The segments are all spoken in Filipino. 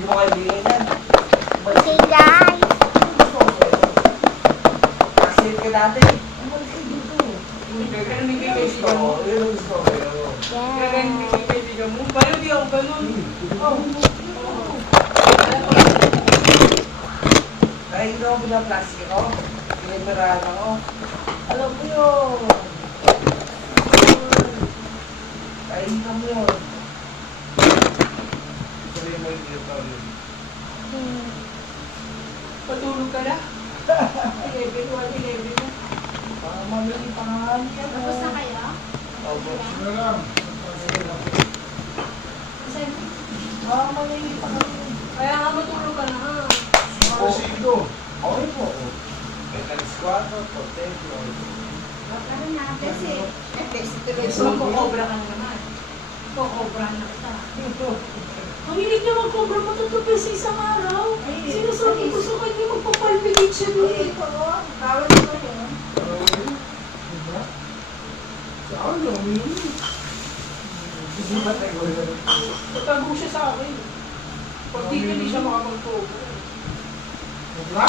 Hindi mo kaibigan yan. Okay guys. Kasi ka dati. Umalis ka dito. Ganun yung Yun ang gusto kaibigan ko. mo. Yun ang gusto ko. Ganun Yeah. yung kaibigan mo. Baliw di ako ganun. Kahit hindi ako pinaplastic ako. Pinipirahan ako. Alam mo yun. Kahit mo yun. Sabi mo yung dito. Patulog ka na. 11, 1:11 na. Baka mamili pangalan ka. Tapos na kayo? Opo. Ano lang? Kasi Baka mamili pangalan. Kaya nga matulog ka na ha. Resido. Okay po. Talis-4, Portento. ano na, kasi Magkukobra ka na naman. Kukobra na kita. Ang hilig niya mag-cobra mo sa isang araw. Sinasabi ko sa kanya magpapalpitate siya doon. bawal ko yun. Diba? Sa ano? Hindi ba tayo gawin? Tatago siya sa akin. Pag di ka, di siya makapag-cobra. Diba?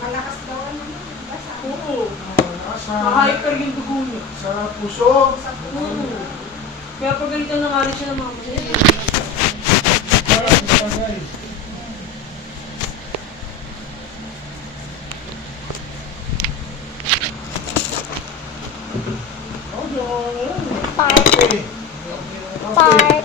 Malakas daw ano yun, diba? Sabi ko, Oo. Sa, Ma-hyper yung dugo niya. sa puso. sa puso. Kaya pagalitan na nga rin siya ng mga kasi. Guys. Park. Okay. Park.